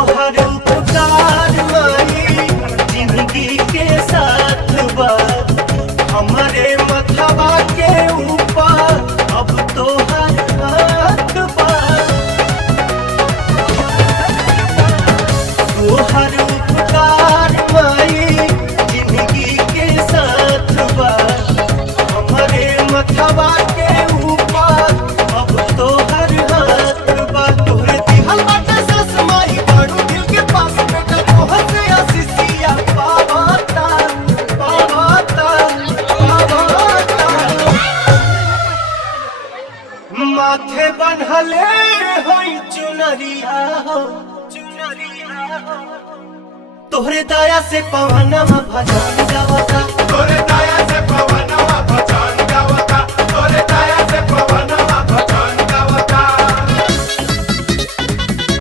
तोहर उपकार माई जिंदगी के साथ बा हमारे मथवा के ऊपर अब तोहर हाथ बा तोहर उपकार माई जिंदगी के साथ बा हमारे मथवा के ऊपर अब तोहर हाथ बा तोहरे दिहल बाटे सस माई बड़ू दिल के पास बेटा तोहर से आशीषिया पावता माथे बन्हले होई चुनरिया हो तोहरे दया से पवनमा भजन गावता तोहरे